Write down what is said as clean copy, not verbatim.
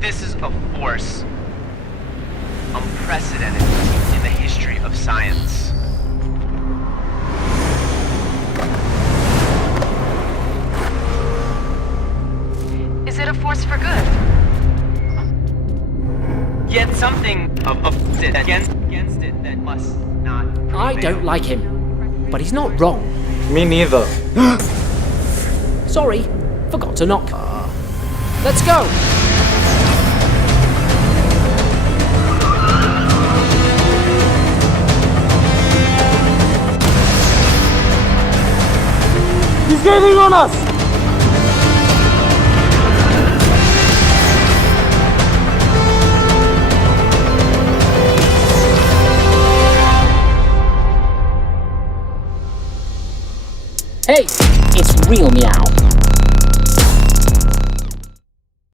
This is a force unprecedented in the history of science. Is it a force for good? Yet something against it that must not prevail. I don't like him, but he's not wrong. Me neither. Sorry, forgot to knock. Let's go! He's gaining on us! Hey, it's Real Meow.